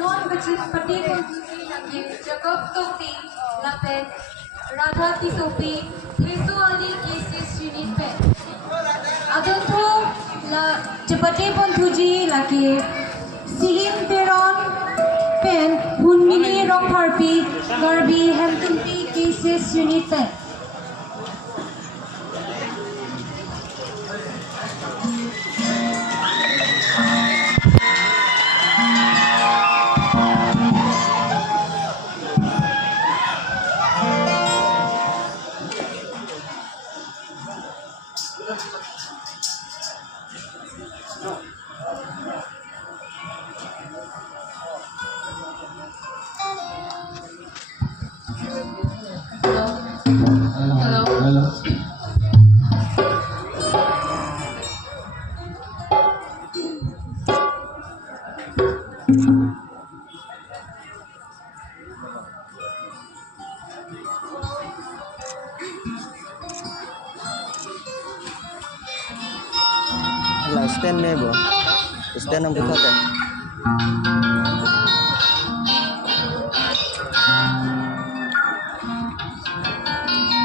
Non bachspati ko duji lagi Jacob Topi lapet Radha Tisopi Hesu Ali Kisi Srinit Pen Adonto la Japati Pontuji lagi Sihim Peron Pen Hunmini Rong Harpi Garbi Hamtunti Kisi Srinit Pen Stand nih bro, stand yang buka kan.